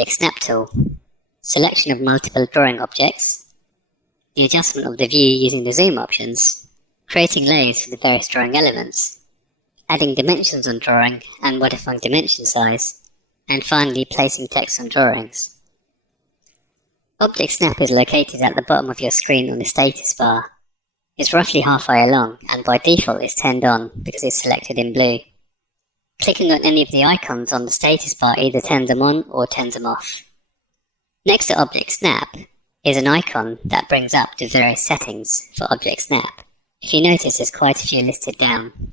Object Snap tool, selection of multiple drawing objects, the adjustment of the view using the zoom options, creating layers for the various drawing elements, adding dimensions on drawing and modifying dimension size, and finally placing text on drawings. Object Snap is located at the bottom of your screen on the status bar. It's roughly halfway along and by default it's turned on because it's selected in blue. Clicking on any of the icons on the status bar either turns them on or turns them off. Next to Object Snap is an icon that brings up the various settings for Object Snap. If you notice, there's quite a few listed down.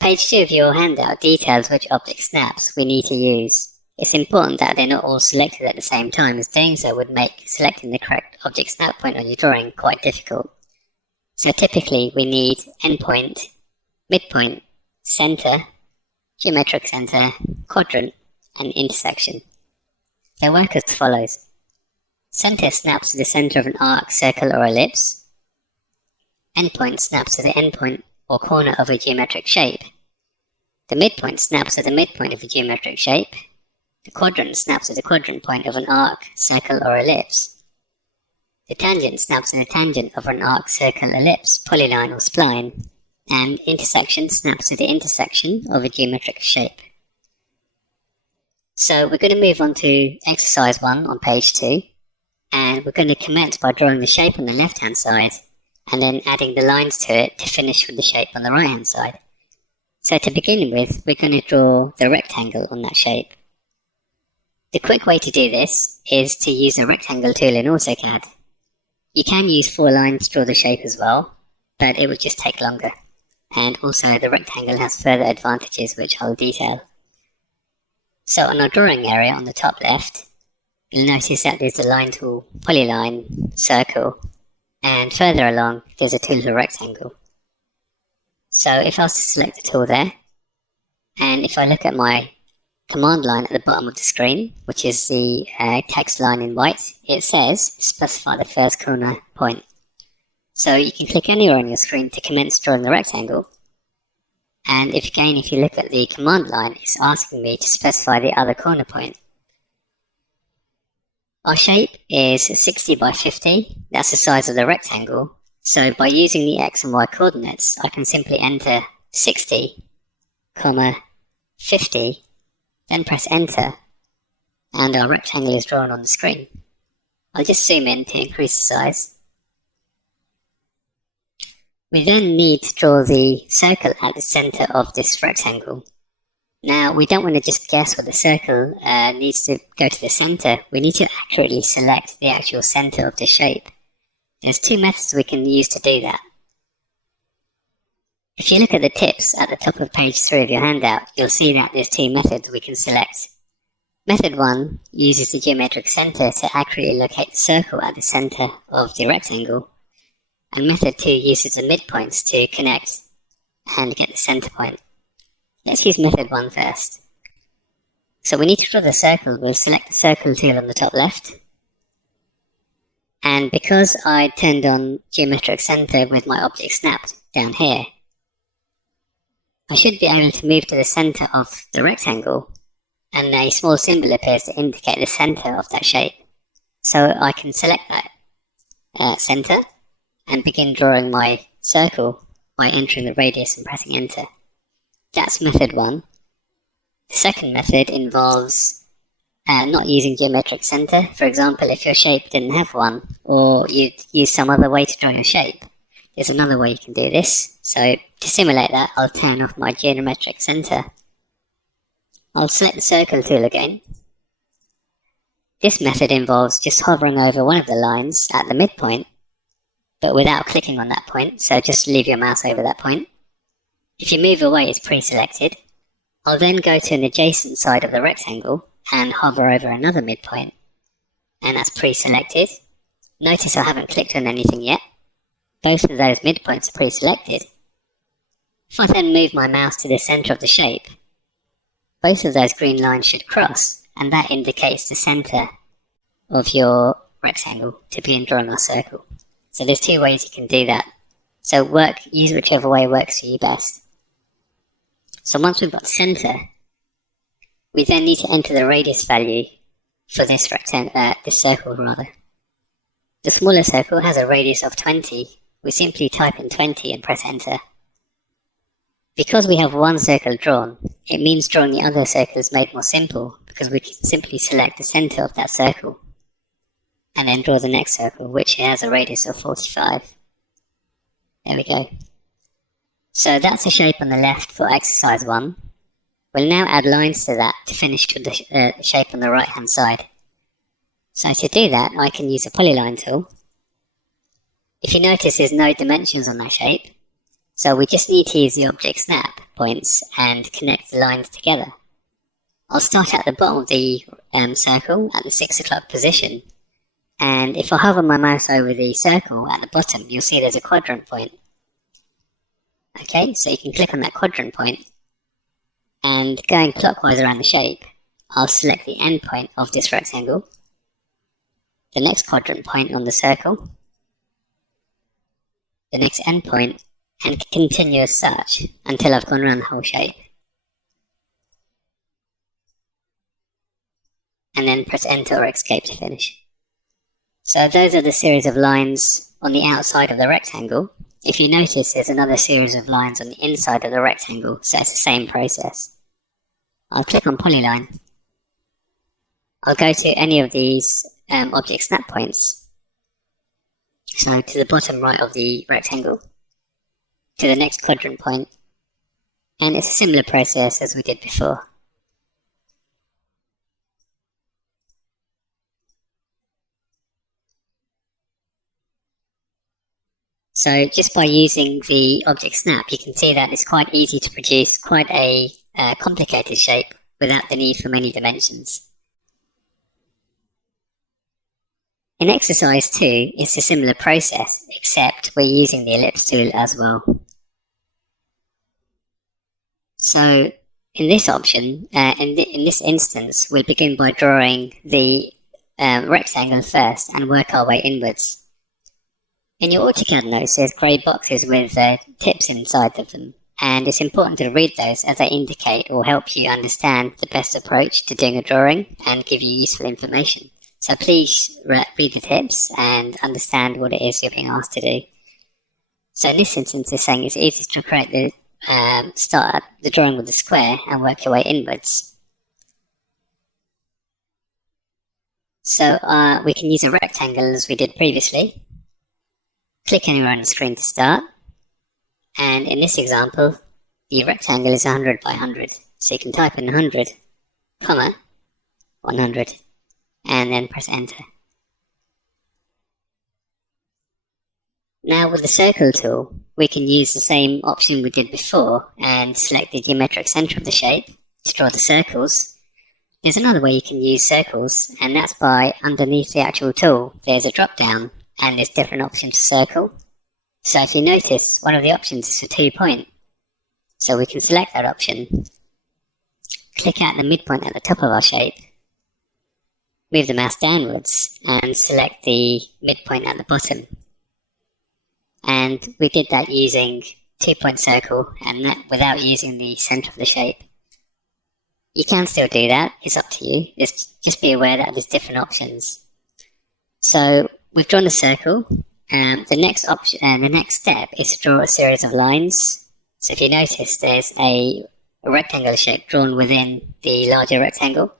Page 2 of your handout details which Object Snaps we need to use. It's important that they're not all selected at the same time, as doing so would make selecting the correct Object Snap point on your drawing quite difficult. So typically we need endpoint, midpoint, center, geometric center, quadrant, and intersection. They work as follows. Center snaps to the center of an arc, circle, or ellipse. Endpoint snaps to the endpoint or corner of a geometric shape. The midpoint snaps to the midpoint of a geometric shape. The quadrant snaps to the quadrant point of an arc, circle, or ellipse. The tangent snaps to the tangent of an arc, circle, ellipse, polyline, or spline. And intersection snaps to the intersection of a geometric shape. So we're going to move on to exercise 1 on page 2, and we're going to commence by drawing the shape on the left hand side and then adding the lines to it to finish with the shape on the right hand side. So to begin with, we're going to draw the rectangle on that shape. The quick way to do this is to use the rectangle tool in AutoCAD. You can use 4 lines to draw the shape as well, but it would just take longer. And also the rectangle has further advantages which I'll detail. So on our drawing area on the top left, you'll notice that there's the line tool, polyline, circle, and further along there's a tool for rectangle. So if I was to select the tool there, and if I look at my command line at the bottom of the screen, which is the text line in white, it says specify the first corner point. So you can click anywhere on your screen to commence drawing the rectangle. And if you look at the command line, it's asking me to specify the other corner point. Our shape is 60 by 50, that's the size of the rectangle. So by using the X and Y coordinates, I can simply enter 60, 50, then press enter, and our rectangle is drawn on the screen. I'll just zoom in to increase the size. We then need to draw the circle at the center of this rectangle. Now, we don't want to just guess what the circle needs to go to the center. We need to accurately select the actual center of the shape. There's 2 methods we can use to do that. If you look at the tips at the top of page 3 of your handout, you'll see that there's 2 methods we can select. Method 1 uses the geometric center to accurately locate the circle at the center of the rectangle. And method 2 uses the midpoints to connect and get the center point. Let's use method 1 first. So we need to draw the circle. We'll select the circle tool on the top left. And because I turned on geometric center with my object snapped down here, I should be able to move to the center of the rectangle, and a small symbol appears to indicate the center of that shape. So I can select that center and begin drawing my circle by entering the radius and pressing enter. That's method 1. The second method involves not using geometric center. For example, if your shape didn't have one, or you'd use some other way to draw your shape, there's another way you can do this. So to simulate that, I'll turn off my geometric center. I'll select the circle tool again. This method involves just hovering over one of the lines at the midpoint, but without clicking on that point, so just leave your mouse over that point. If you move away, it's pre-selected. I'll then go to an adjacent side of the rectangle and hover over another midpoint, and that's pre-selected. Notice I haven't clicked on anything yet. Both of those midpoints are pre-selected. If I then move my mouse to the center of the shape, both of those green lines should cross, and that indicates the center of your rectangle to be in drawing our circle. So there's 2 ways you can do that. So use whichever way works for you best. So once we've got the center, We then need to enter the radius value for this circle rather. The smaller circle has a radius of 20. We simply type in 20 and press enter. Because we have one circle drawn, it means drawing the other circle is made more simple, because we can simply select the center of that circle and then draw the next circle, which has a radius of 45. There we go. So that's the shape on the left for exercise 1. We'll now add lines to that to finish with the shape on the right hand side. So to do that, I can use a Polyline Tool. If you notice, there's no dimensions on that shape, so we just need to use the object snap points and connect the lines together. I'll start at the bottom of the circle at the 6 o'clock position, and if I hover my mouse over the circle at the bottom, you'll see there's a quadrant point. Okay, so you can click on that quadrant point, and going clockwise around the shape, I'll select the end point of this rectangle, the next quadrant point on the circle, the next end point, and continue as such until I've gone around the whole shape. And then press enter or escape to finish. So those are the series of lines on the outside of the rectangle. If you notice, there's another series of lines on the inside of the rectangle, so it's the same process. I'll click on Polyline. I'll go to any of these object snap points. So to the bottom right of the rectangle, to the next quadrant point, and it's a similar process as we did before. So just by using the object snap, you can see that it's quite easy to produce quite a complicated shape without the need for many dimensions. In exercise 2, it's a similar process, except we're using the Ellipse Tool as well. So in this option, in this instance, we'll begin by drawing the rectangle first and work our way inwards. In your AutoCAD notes, there's grey boxes with tips inside of them, and it's important to read those as they indicate or help you understand the best approach to doing a drawing and give you useful information. So please read the tips and understand what it is you're being asked to do. So in this instance, it's saying it's easy to create start the drawing with the square and work your way inwards. So we can use a rectangle as we did previously. Click anywhere on the screen to start, and in this example, the rectangle is 100 by 100, so you can type in 100, comma, 100, and then press enter. Now with the circle tool, we can use the same option we did before and select the geometric center of the shape to draw the circles. There's another way you can use circles, and that's by underneath the actual tool, there's a drop down and there's different options to circle. So if you notice, one of the options is a 2-point. So we can select that option, click at the midpoint at the top of our shape, move the mouse downwards and select the midpoint at the bottom. And we did that using 2-point circle and that without using the center of the shape. You can still do that, it's up to you. Just be aware that there's different options. So we've drawn a circle. The next step is to draw a series of lines. So if you notice, there's a rectangular shape drawn within the larger rectangle.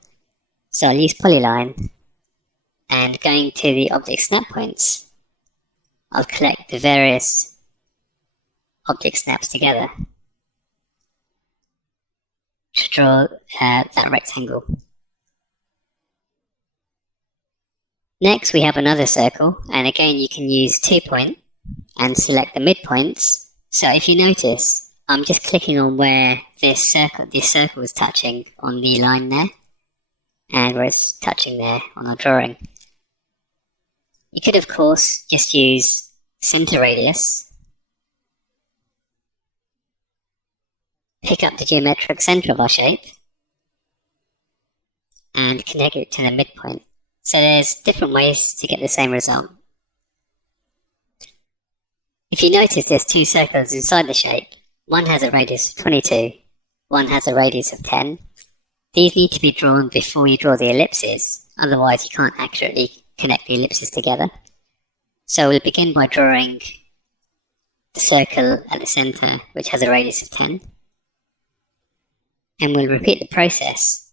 So I'll use Polyline, and going to the object snap points, I'll collect the various object snaps together to draw that rectangle. Next we have another circle, and again you can use 2-point and select the midpoints. So if you notice, I'm just clicking on where this circle is touching on the line there, and where it's touching there on our drawing. You could of course just use center radius, pick up the geometric center of our shape, and connect it to the midpoint. So there's different ways to get the same result. If you notice, there's 2 circles inside the shape. One has a radius of 22, one has a radius of 10. These need to be drawn before you draw the ellipses, otherwise you can't accurately connect the ellipses together. So we'll begin by drawing the circle at the centre, which has a radius of 10. And we'll repeat the process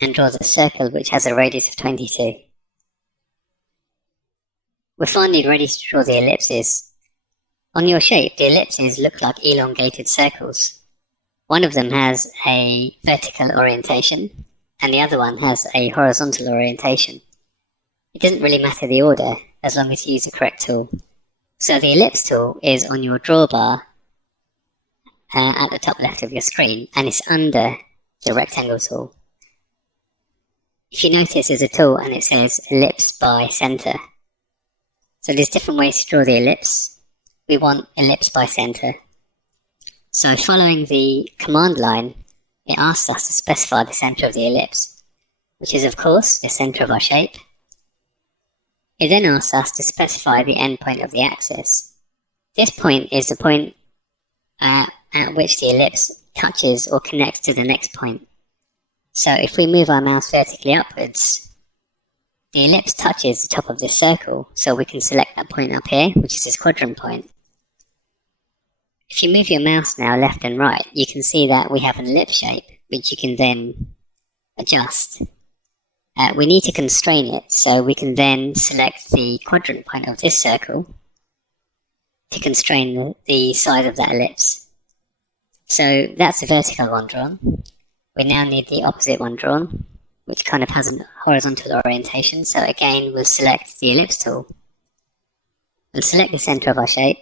and draw the circle which has a radius of 22. We're finally ready to draw the ellipses. On your shape, the ellipses look like elongated circles. One of them has a vertical orientation, and the other one has a horizontal orientation. It doesn't really matter the order, as long as you use the correct tool. So the Ellipse tool is on your drawbar at the top left of your screen, and it's under the rectangle tool. If you notice, there's a tool and it says Ellipse by Center. So there's different ways to draw the ellipse. We want ellipse by center. So following the command line, it asks us to specify the center of the ellipse, which is of course the center of our shape. It then asks us to specify the endpoint of the axis. This point is the point at which the ellipse touches or connects to the next point. So if we move our mouse vertically upwards, the ellipse touches the top of this circle, so we can select that point up here, which is this quadrant point. If you move your mouse now left and right, you can see that we have an ellipse shape, which you can then adjust. We need to constrain it, so we can then select the quadrant point of this circle to constrain the size of that ellipse. So that's the vertical one drawn. We now need the opposite one drawn, which kind of has a horizontal orientation. So again, we'll select the ellipse tool. We'll select the center of our shape.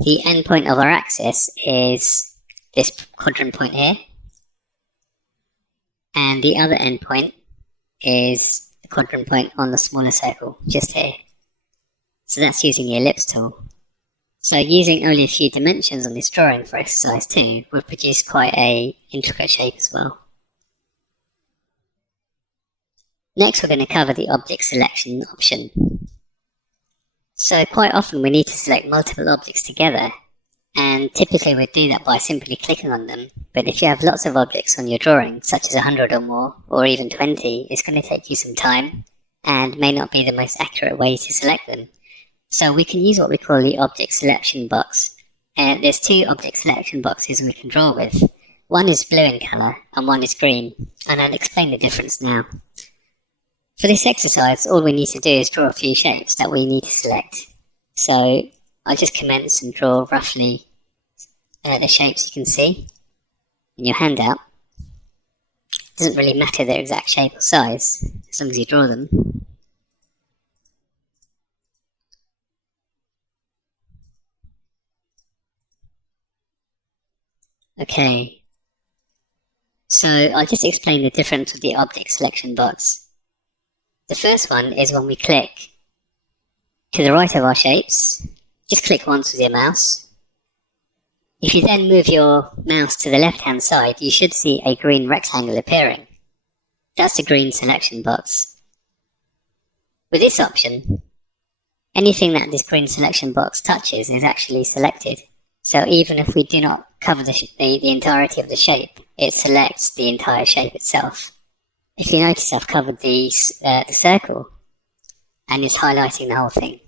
The endpoint of our axis is this quadrant point here. And the other endpoint is the quadrant point on the smaller circle, just here. So that's using the ellipse tool. So using only a few dimensions on this drawing for exercise 2 will produce quite an intricate shape as well. Next we're going to cover the object selection option. So quite often we need to select multiple objects together, and typically we do that by simply clicking on them. But if you have lots of objects on your drawing, such as 100 or more, or even 20, it's going to take you some time and may not be the most accurate way to select them. So we can use what we call the object selection box. There's 2 object selection boxes we can draw with. One is blue in colour and one is green, and I'll explain the difference now. For this exercise, all we need to do is draw a few shapes that we need to select. So I'll just commence and draw roughly the shapes you can see in your handout. It doesn't really matter their exact shape or size, as long as you draw them. Okay, so I'll just explain the difference with the object selection box. The first one is when we click to the right of our shapes, just click once with your mouse. If you then move your mouse to the left hand side, you should see a green rectangle appearing. That's the green selection box. With this option, anything that this green selection box touches is actually selected. So even if we do not cover the entirety of the shape, it selects the entire shape itself. If you notice, I've covered the circle, and it's highlighting the whole thing.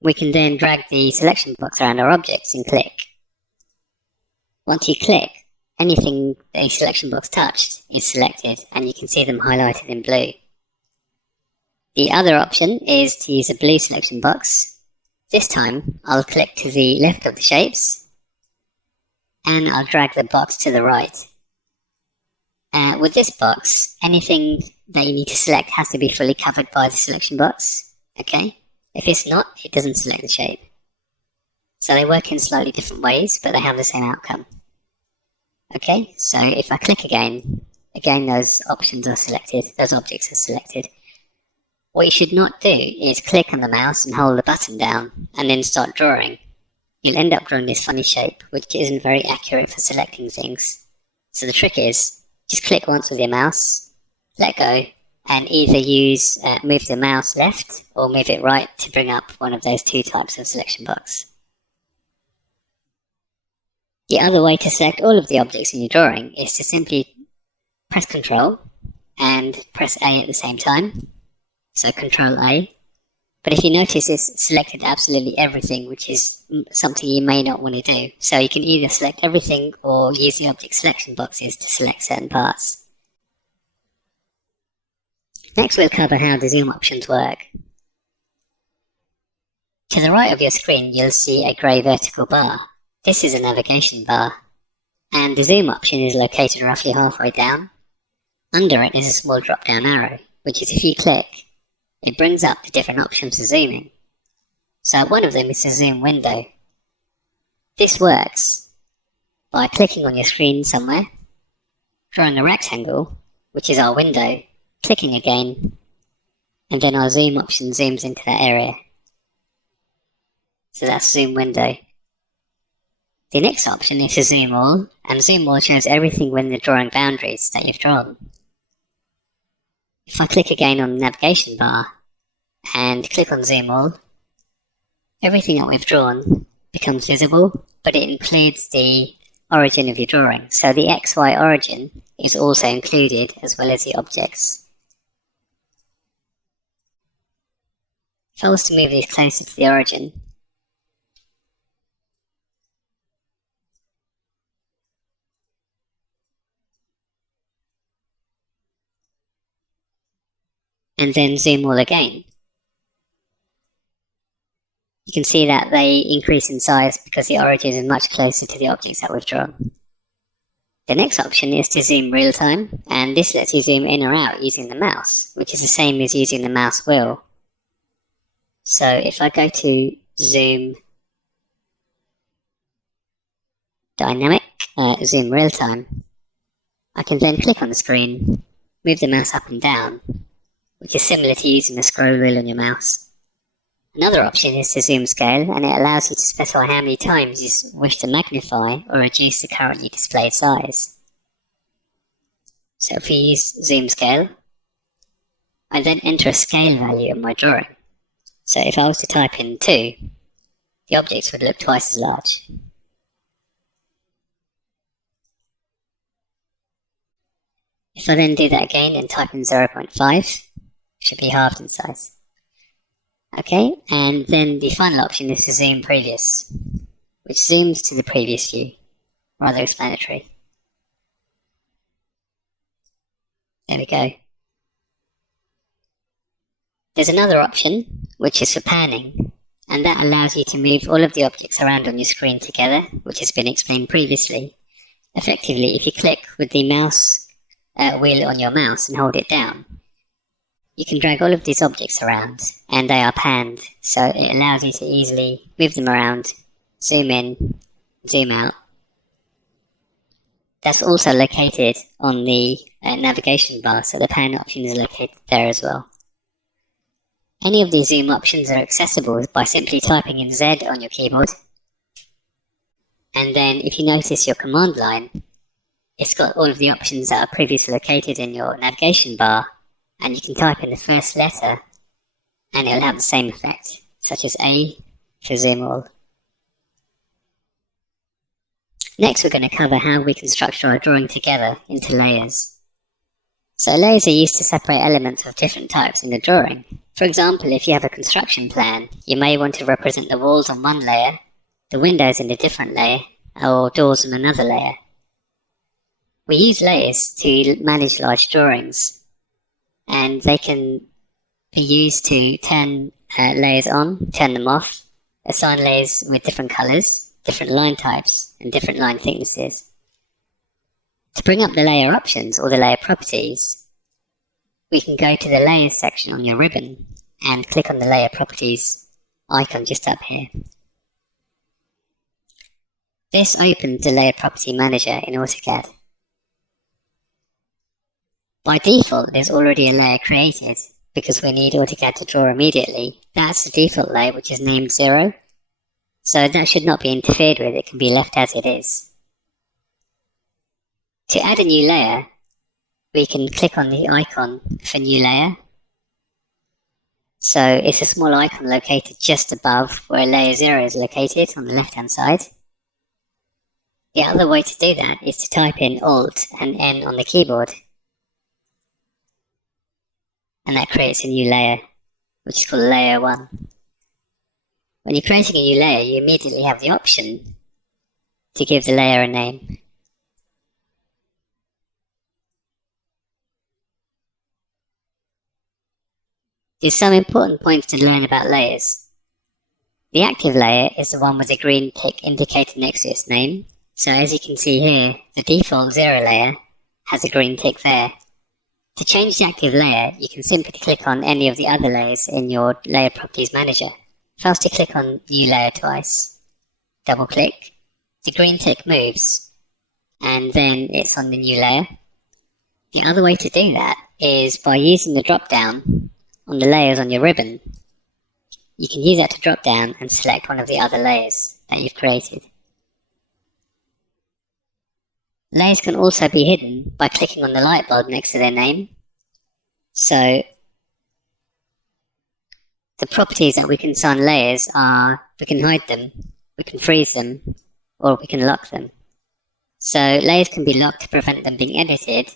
We can then drag the selection box around our objects and click. Once you click, anything the selection box touched is selected, and you can see them highlighted in blue. The other option is to use a blue selection box. This time, I'll click to the left of the shapes, and I'll drag the box to the right. With this box, anything that you need to select has to be fully covered by the selection box. Okay? If it's not, it doesn't select the shape. So they work in slightly different ways, but they have the same outcome. Okay, so if I click again those options are selected, those objects are selected. What you should not do is click on the mouse and hold the button down and then start drawing. You'll end up drawing this funny shape, which isn't very accurate for selecting things. So the trick is, just click once with your mouse, let go, and either move the mouse left or move it right to bring up one of those 2 types of selection box. The other way to select all of the objects in your drawing is to simply press Ctrl and press A at the same time. So Ctrl A. But if you notice, it's selected absolutely everything, which is something you may not want to do. So you can either select everything or use the object selection boxes to select certain parts. Next we'll cover how the zoom options work. To the right of your screen you'll see a grey vertical bar. This is a navigation bar, and the zoom option is located roughly halfway down. Under it is a small drop down arrow, which is if you click, it brings up the different options for zooming. So one of them is the zoom window. This works by clicking on your screen somewhere, drawing a rectangle, which is our window, clicking again, and then our zoom option zooms into that area. So that's zoom window. The next option is to zoom all, and zoom all shows everything within the drawing boundaries that you've drawn. If I click again on the navigation bar and click on zoom all, everything that we've drawn becomes visible, but it includes the origin of your drawing. So the XY origin is also included as well as the objects. If I was to move these closer to the origin, and then zoom all again, you can see that they increase in size because the origin is much closer to the objects that we've drawn. The next option is to zoom real time, and this lets you zoom in or out using the mouse, which is the same as using the mouse wheel. So if I go to zoom dynamic, zoom real time, I can then click on the screen, move the mouse up and down, which is similar to using the scroll wheel on your mouse. Another option is to zoom scale, and it allows you to specify how many times you wish to magnify or reduce the currently displayed size. So if we use zoom scale, I then enter a scale value in my drawing. So if I was to type in 2, the objects would look twice as large. If I then do that again and type in 0.5, it should be halved in size. Okay, and then the final option is to zoom previous, which zooms to the previous view. Rather explanatory. There we go. There's another option, which is for panning, and that allows you to move all of the objects around on your screen together, which has been explained previously. Effectively, if you click with the mouse wheel on your mouse and hold it down, you can drag all of these objects around, and they are panned, so it allows you to easily move them around, zoom in, zoom out. That's also located on the navigation bar, so the pan option is located there as well. Any of these zoom options are accessible by simply typing in Z on your keyboard. And then if you notice your command line, it's got all of the options that are previously located in your navigation bar, and you can type in the first letter and it'll have the same effect, such as A for zoom all. Next we're going to cover how we can structure our drawing together into layers. So layers are used to separate elements of different types in the drawing. For example, if you have a construction plan, you may want to represent the walls on one layer, the windows in a different layer, or doors on another layer. We use layers to manage large drawings, and they can be used to turn layers on, turn them off, assign layers with different colours, different line types, and different line thicknesses. To bring up the layer options or the layer properties, we can go to the layers section on your ribbon and click on the layer properties icon just up here. This opens the layer property manager in AutoCAD. By default, there's already a layer created because we need AutoCAD to draw immediately. That's the default layer, which is named 0. So that should not be interfered with, it can be left as it is. To add a new layer, we can click on the icon for new layer. So it's a small icon located just above where layer 0 is located on the left hand side. The other way to do that is to type in Alt and N on the keyboard. And that creates a new layer, which is called Layer 1. When you're creating a new layer, you immediately have the option to give the layer a name. There's some important points to learn about layers. The active layer is the one with a green tick indicator next to its name. So as you can see here, the default 0 layer has a green tick there. To change the active layer, you can simply click on any of the other layers in your Layer Properties Manager. First you click on New Layer twice, double click, the green tick moves, and then it's on the new layer. The other way to do that is by using the drop down on the layers on your ribbon. You can use that to drop down and select one of the other layers that you've created. Layers can also be hidden by clicking on the light bulb next to their name. So the properties that we can assign layers are, we can hide them, we can freeze them, or we can lock them. So layers can be locked to prevent them being edited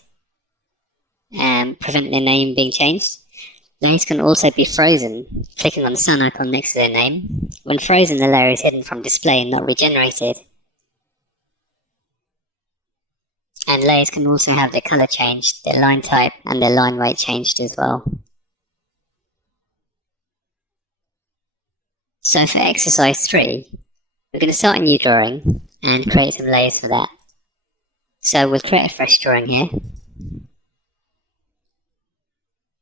and prevent their name being changed. Layers can also be frozen, clicking on the sun icon next to their name. When frozen, the layer is hidden from display and not regenerated. And layers can also have their colour changed, their line type and their line weight changed as well. So for exercise 3, we're going to start a new drawing and create some layers for that. So we'll create a fresh drawing here.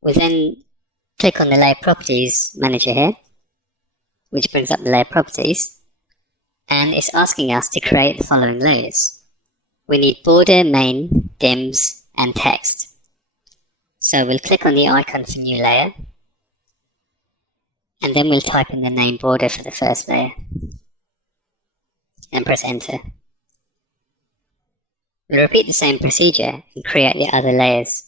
We'll then click on the Layer Properties Manager here, which brings up the Layer Properties, and it's asking us to create the following layers. We need border, main, dims, and text. So we'll click on the icon for new layer, and then we'll type in the name border for the first layer, and press enter. We'll repeat the same procedure and create the other layers.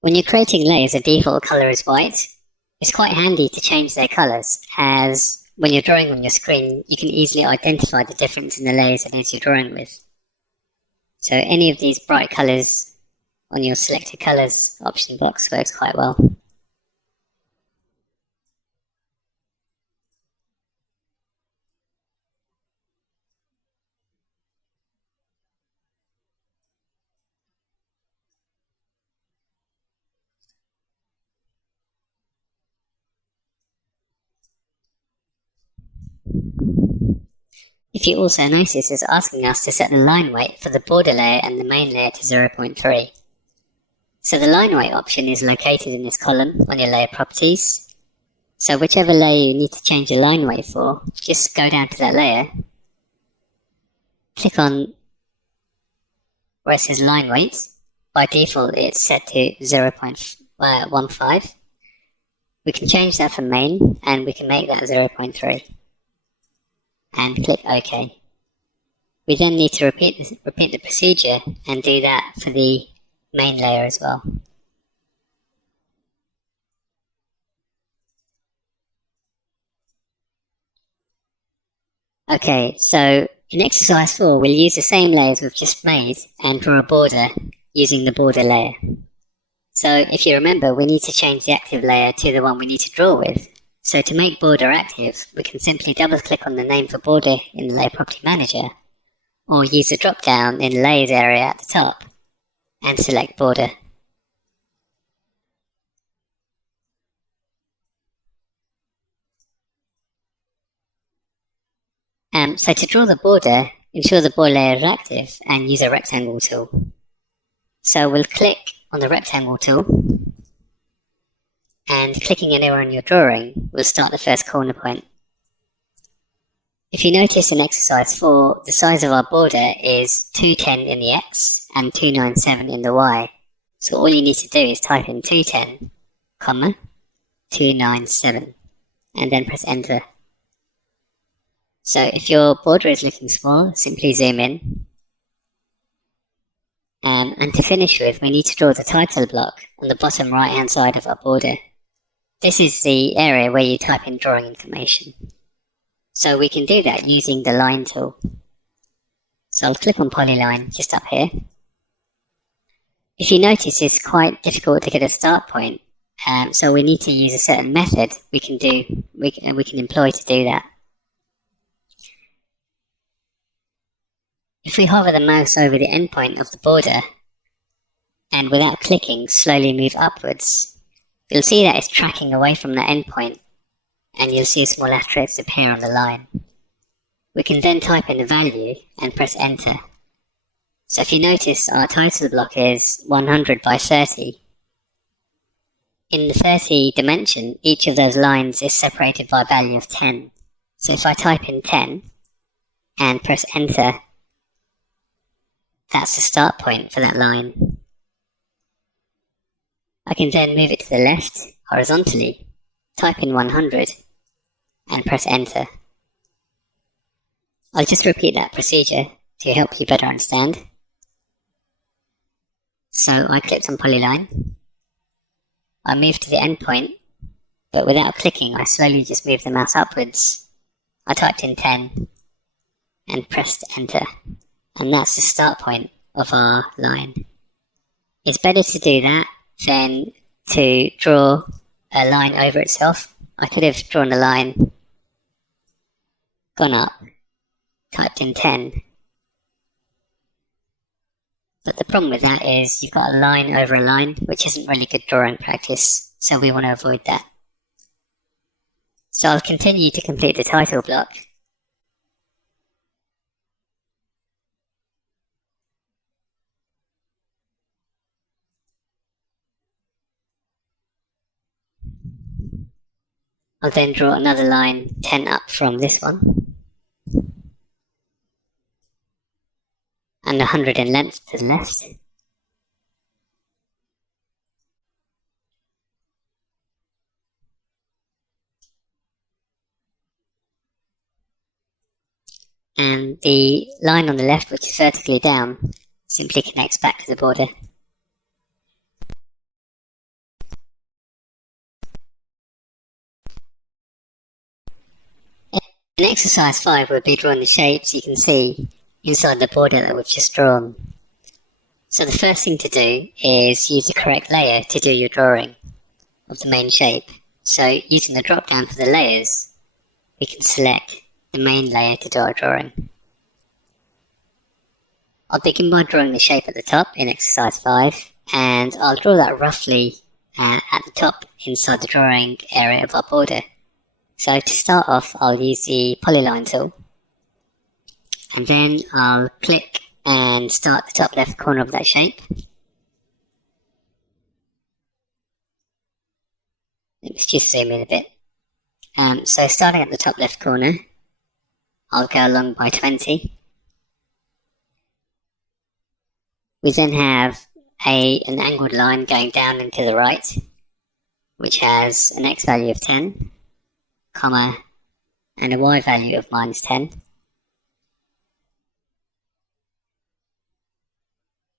When you're creating layers, the default color is white. It's quite handy to change their colors, as when you're drawing on your screen, you can easily identify the difference in the layers that you're drawing with. So any of these bright colors on your selected colors option box works quite well. If you also notice, it's asking us to set the line weight for the border layer and the main layer to 0.3. So the line weight option is located in this column on your layer properties. So whichever layer you need to change your line weight for, just go down to that layer, click on where it says line weight. By default it's set to 0.15. We can change that for main and we can make that 0.3. And click OK. We then need to repeat the procedure and do that for the main layer as well. Okay, so in exercise 4 we'll use the same layers we've just made and draw a border using the border layer. So if you remember, we need to change the active layer to the one we need to draw with. So to make border active, we can simply double click on the name for border in the Layer Property Manager, or use the drop down in the layers area at the top and select border. So to draw the border, ensure the border layer is active and use a rectangle tool. So we'll click on the rectangle tool, and clicking anywhere on your drawing will start the first corner point. If you notice in exercise 4, the size of our border is 210 in the X and 297 in the Y. So all you need to do is type in 210, 297, and then press enter. So if your border is looking small, simply zoom in. And to finish with, we need to draw the title block on the bottom right hand side of our border. This is the area where you type in drawing information. So we can do that using the line tool. So I'll click on Polyline just up here. If you notice, it's quite difficult to get a start point, so we need to use a certain method we can employ to do that. If we hover the mouse over the endpoint of the border, and without clicking, slowly move upwards, you'll see that it's tracking away from the endpoint, and you'll see a small asterisk appear on the line. We can then type in a value and press enter. So if you notice, our title block is 100 by 30. In the 30 dimension, each of those lines is separated by a value of 10. So if I type in 10 and press enter, that's the start point for that line. I can then move it to the left horizontally, type in 100 and press enter. I'll just repeat that procedure to help you better understand. So I clicked on Polyline. I moved to the endpoint, but without clicking, I slowly just moved the mouse upwards. I typed in 10 and pressed enter. And that's the start point of our line. It's better to do that than to draw a line over itself. I could have drawn a line, gone up, typed in 10. But the problem with that is you've got a line over a line, which isn't really good drawing practice, so we want to avoid that. So I'll continue to complete the title block. I'll then draw another line 10 up from this one, and 100 in length to the left. And the line on the left, which is vertically down, simply connects back to the border. In exercise 5, we'll be drawing the shapes you can see inside the border that we've just drawn. So the first thing to do is use the correct layer to do your drawing of the main shape. So using the drop down for the layers, we can select the main layer to do our drawing. I'll begin by drawing the shape at the top in exercise 5, and I'll draw that roughly at the top inside the drawing area of our border. So to start off, I'll use the Polyline Tool, and then I'll click and start the top left corner of that shape. Let's just zoom in a bit. So starting at the top left corner, I'll go along by 20. We then have an angled line going down and to the right, which has an x value of 10, comma, and a y value of minus 10.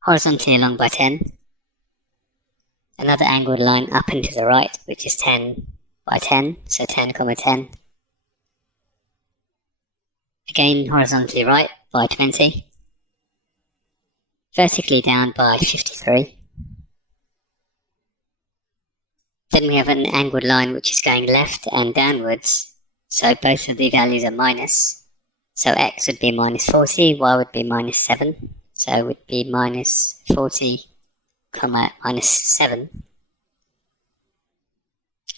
Horizontally along by 10. Another angled line up and to the right, which is 10 by 10, so 10, comma 10. Again horizontally right by 20. Vertically down by 53. Then we have an angled line which is going left and downwards, so both of the values are minus. So x would be minus 40, y would be minus 7, so it would be minus 40, comma, minus 7.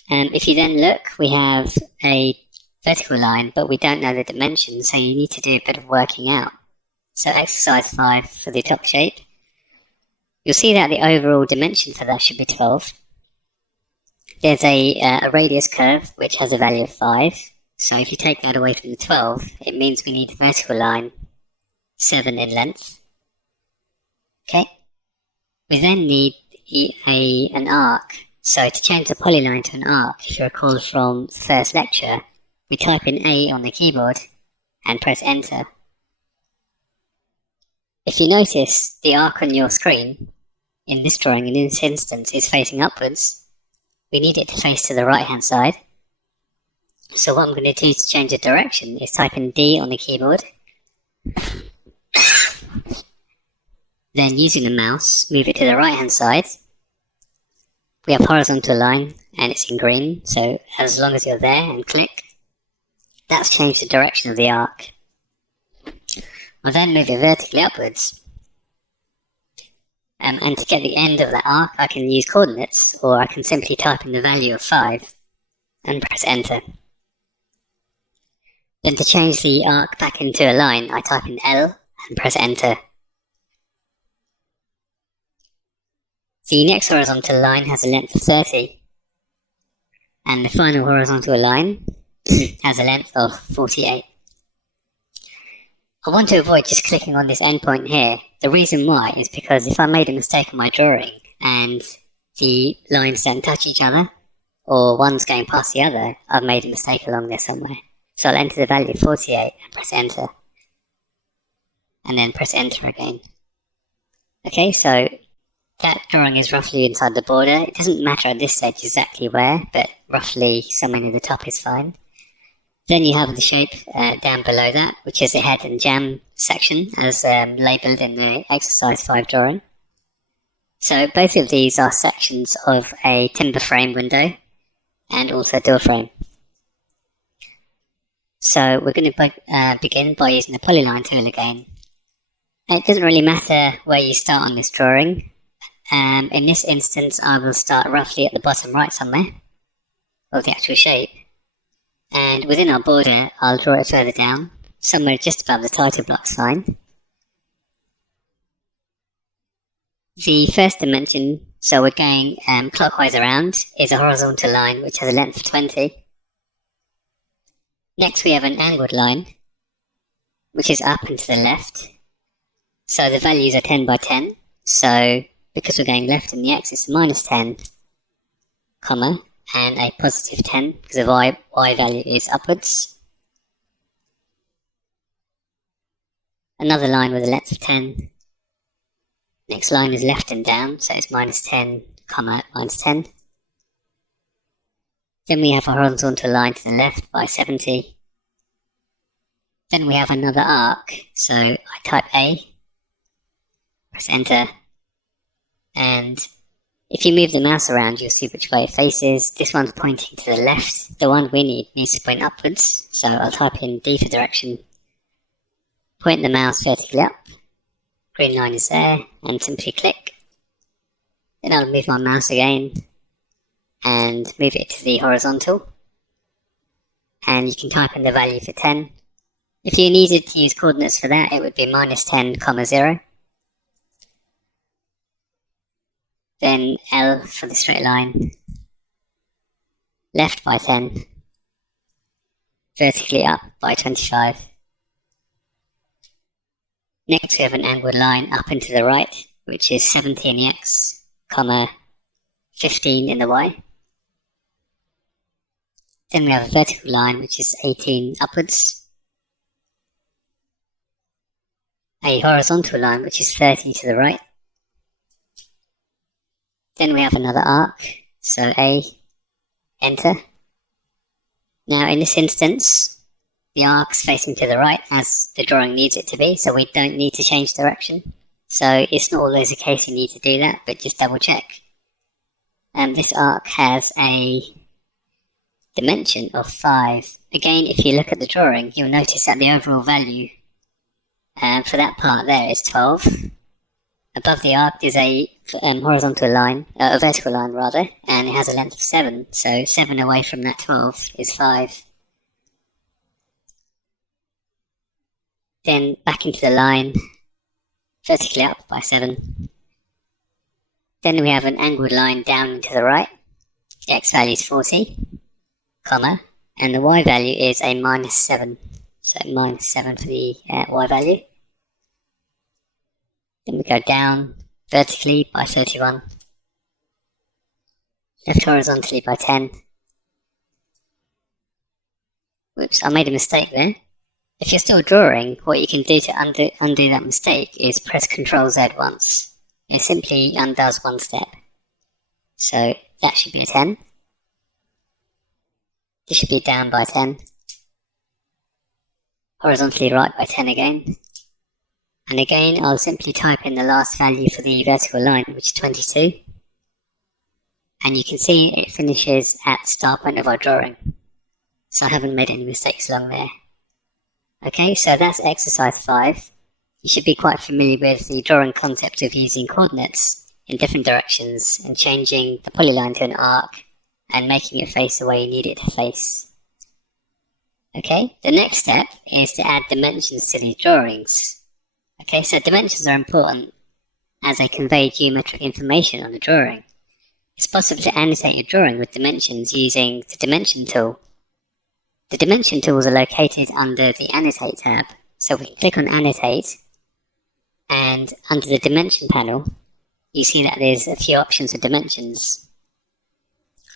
If you then look, we have a vertical line, but we don't know the dimensions, so you need to do a bit of working out. So exercise 5 for the top shape, you'll see that the overall dimension for that should be 12. There's a radius curve which has a value of 5, so if you take that away from the 12, it means we need a vertical line 7 in length. Okay, we then need an arc, so to change the polyline to an arc, if you recall from the first lecture, we type in A on the keyboard and press enter. If you notice, the arc on your screen, in this drawing, in this instance, is facing upwards. We need it to face to the right hand side. So what I'm going to do to change the direction is type in D on the keyboard. Then using the mouse, move it to the right hand side. We have horizontal line and it's in green, so as long as you're there and click, that's changed the direction of the arc. I'll then move it vertically upwards. And to get the end of that arc, I can use coordinates, or I can simply type in the value of 5 and press enter. Then to change the arc back into a line, I type in L and press enter. The next horizontal line has a length of 30, and the final horizontal line has a length of 48. I want to avoid just clicking on this endpoint here. The reason why is because if I made a mistake on my drawing and the lines don't touch each other, or one's going past the other, I've made a mistake along there somewhere. So I'll enter the value 48 and press enter. And then press enter again. Okay, so that drawing is roughly inside the border. It doesn't matter at this stage exactly where, but roughly somewhere near the top is fine. Then you have the shape down below that, which is the head and jam section, as labelled in the exercise 5 drawing. So both of these are sections of a timber frame window and also door frame. So we're going to begin by using the Polyline Tool again. It doesn't really matter where you start on this drawing. In this instance, I will start roughly at the bottom right somewhere of the actual shape. And within our border, I'll draw it further down, somewhere just above the title block sign. The first dimension, so we're going clockwise around, is a horizontal line which has a length of 20. Next we have an angled line, which is up and to the left. So the values are 10 by 10, so because we're going left in the x, it's minus 10, comma, and a positive 10, because the y value is upwards. Another line with a length of 10. Next line is left and down, so it's minus 10, comma, minus 10. Then we have a horizontal line to the left by 70. Then we have another arc, so I type A, press enter, and if you move the mouse around, you'll see which way it faces. This one's pointing to the left. The one we need needs to point upwards. So I'll type in D for direction. Point the mouse vertically up. Green line is there. And simply click. Then I'll move my mouse again. And move it to the horizontal. And you can type in the value for 10. If you needed to use coordinates for that, it would be minus 10, comma 0. Then L for the straight line, left by 10, vertically up by 25. Next we have an angled line up and to the right, which is 70 in the x, comma 15 in the y. Then we have a vertical line which is 18 upwards. A horizontal line which is 30 to the right. Then we have another arc, so A, enter. Now in this instance, the arc's facing to the right as the drawing needs it to be, so we don't need to change direction. So it's not always the case you need to do that, but just double check. This arc has a dimension of 5. Again, if you look at the drawing, you'll notice that the overall value for that part there is 12. Above the arc is a horizontal line, a vertical line rather, and it has a length of 7, so 7 away from that 12 is 5. Then back into the line, vertically up by 7. Then we have an angled line down and to the right, the x value is 40, comma, and the y value is a minus 7, so minus 7 for the y value. Then we go down vertically by 31, left horizontally by 10. Whoops, I made a mistake there. If you're still drawing, what you can do to undo that mistake is press Ctrl Z once. It simply undoes one step. So that should be a 10. This should be down by 10. Horizontally right by 10 again. And again, I'll simply type in the last value for the vertical line, which is 22. And you can see it finishes at the start point of our drawing. So I haven't made any mistakes along there. Okay, so that's exercise 5. You should be quite familiar with the drawing concept of using coordinates in different directions and changing the polyline to an arc and making it face the way you need it to face. Okay, the next step is to add dimensions to these drawings. Okay, so dimensions are important as they convey geometric information on the drawing. It's possible to annotate your drawing with dimensions using the Dimension tool. The Dimension tools are located under the Annotate tab, so we can click on Annotate, and under the Dimension panel, you see that there's a few options for dimensions.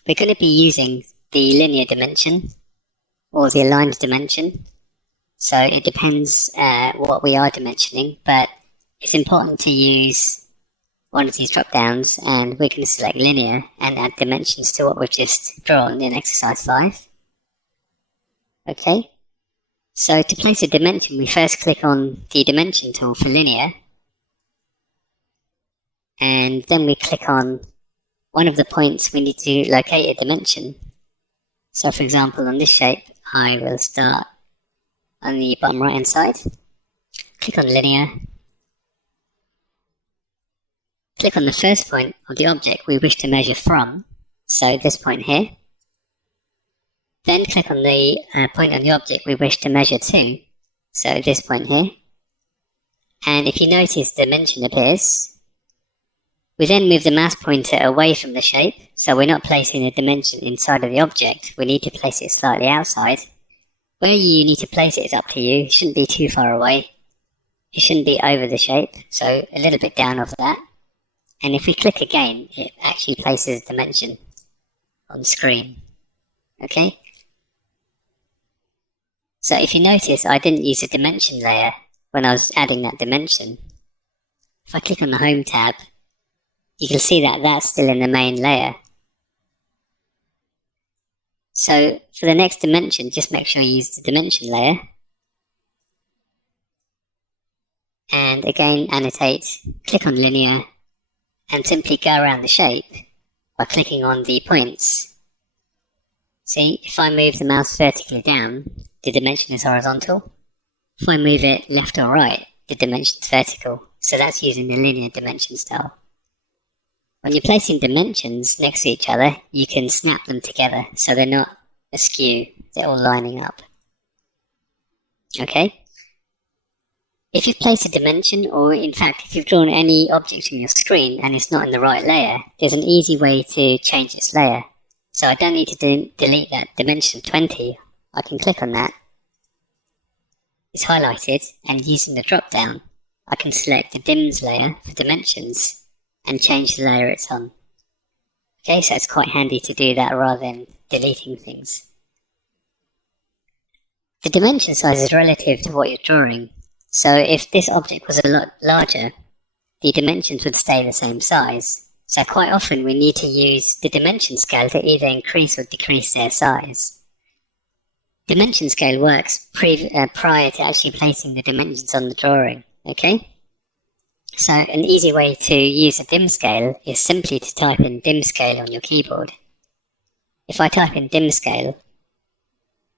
We're going to be using the linear dimension, or the aligned dimension, so it depends what we are dimensioning, but it's important to use one of these drop downs, and we're going to select linear and add dimensions to what we've just drawn in exercise 5. Okay, so to place a dimension, we first click on the Dimension tool for linear, and then we click on one of the points we need to locate a dimension. So for example, on this shape, I will start on the bottom right hand side, click on linear, click on the first point of the object we wish to measure from, so this point here. Then click on the point on the object we wish to measure to, so this point here. And if you notice the dimension appears, we then move the mouse pointer away from the shape, so we're not placing a dimension inside of the object, we need to place it slightly outside. Where you need to place it is up to you, it shouldn't be too far away. It shouldn't be over the shape, so a little bit down of that. And if we click again, it actually places a dimension on the screen. Okay? So if you notice, I didn't use a dimension layer when I was adding that dimension. If I click on the Home tab, you can see that that's still in the main layer. So for the next dimension, just make sure you use the dimension layer. And again, annotate, click on linear, and simply go around the shape by clicking on the points. See, if I move the mouse vertically down, the dimension is horizontal. If I move it left or right, the dimension is vertical. So that's using the linear dimension style. When you're placing dimensions next to each other, you can snap them together so they're not askew, they're all lining up. Okay? If you've placed a dimension, or in fact if you've drawn any object on your screen and it's not in the right layer, there's an easy way to change its layer. So I don't need to delete that dimension 20. I can click on that. It's highlighted, and using the drop down, I can select the dims layer for dimensions and change the layer it's on. Okay, so it's quite handy to do that rather than deleting things. The dimension size is relative to what you're drawing. So if this object was a lot larger, the dimensions would stay the same size. So quite often we need to use the dimension scale to either increase or decrease their size. Dimension scale works prior to actually placing the dimensions on the drawing, okay? So an easy way to use a dim scale is simply to type in dim scale on your keyboard. If I type in dim scale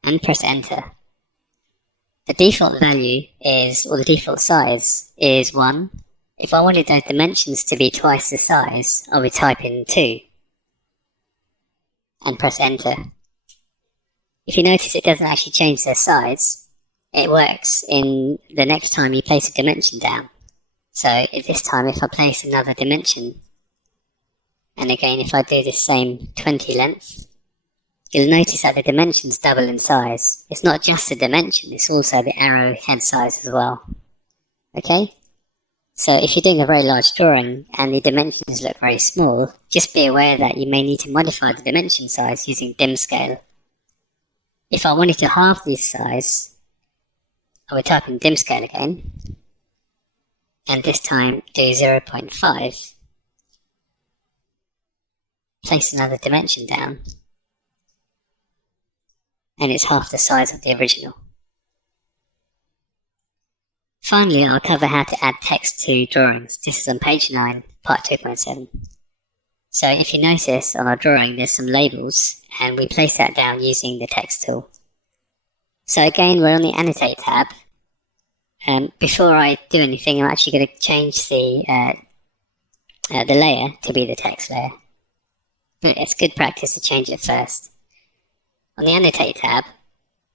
and press enter, the default value is, or the default size is 1. If I wanted those dimensions to be twice the size, I would type in 2 and press enter. If you notice it doesn't actually change their size, it works in the next time you place a dimension down. So at this time, if I place another dimension, and again if I do the same 20 length, you'll notice that the dimensions double in size. It's not just the dimension, it's also the arrow head size as well. Okay? So if you're doing a very large drawing and the dimensions look very small, just be aware that you may need to modify the dimension size using dim scale. If I wanted to halve this size, I will type in dim scale again, and this time do 0.5. Place another dimension down, and it's half the size of the original. Finally, I'll cover how to add text to drawings. This is on page 9, part 2.7. So if you notice on our drawing there's some labels, and we place that down using the text tool. So again, we're on the Annotate tab. Before I do anything, I'm actually going to change the layer to be the text layer. But it's good practice to change it first. On the Annotate tab,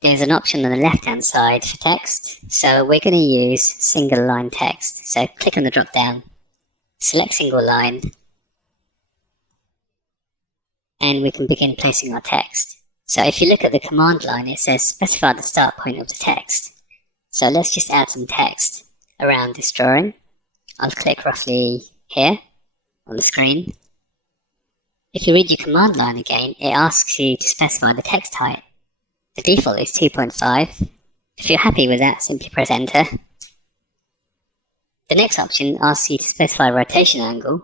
there's an option on the left-hand side for text, so we're going to use single line text. So click on the drop-down, select single line, and we can begin placing our text. So if you look at the command line, it says specify the start point of the text. So let's just add some text around this drawing. I'll click roughly here on the screen. If you read your command line again, it asks you to specify the text height. The default is 2.5. If you're happy with that, simply press enter. The next option asks you to specify rotation angle.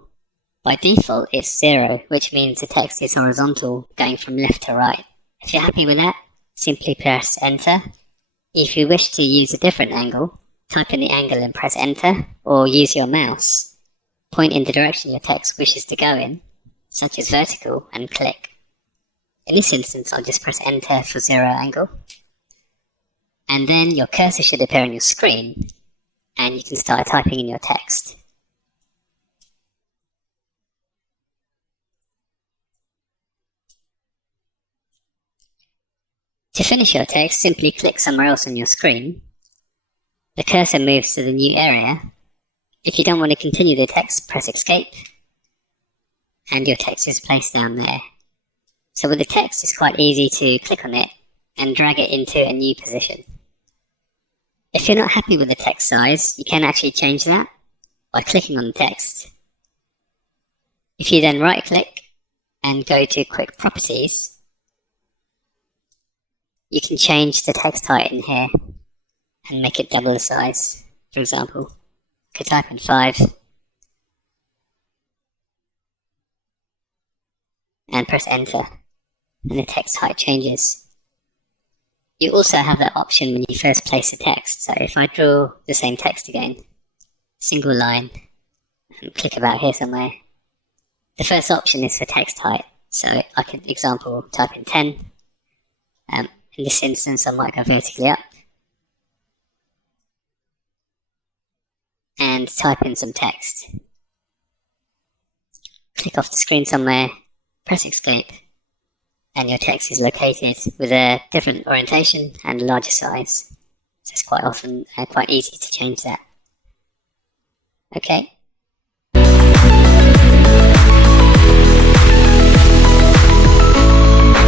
By default, it's 0, which means the text is horizontal, going from left to right. If you're happy with that, simply press enter. If you wish to use a different angle, type in the angle and press enter, or use your mouse. Point in the direction your text wishes to go in, such as vertical, and click. In this instance, I'll just press enter for 0 angle. And then your cursor should appear on your screen, and you can start typing in your text. To finish your text, simply click somewhere else on your screen. The cursor moves to the new area. If you don't want to continue the text, press escape, and your text is placed down there. So with the text, it's quite easy to click on it and drag it into a new position. If you're not happy with the text size, you can actually change that by clicking on the text. If you then right click and go to Quick Properties, you can change the text height in here and make it double the size. For example, I could type in 5 and press enter, and the text height changes. You also have that option when you first place the text. So if I draw the same text again, single line, and click about here somewhere, the first option is for text height. So I could, example, type in 10. In this instance, I might go vertically up and type in some text. Click off the screen somewhere, press escape, and your text is located with a different orientation and a larger size. So it's quite often quite easy to change that. Okay,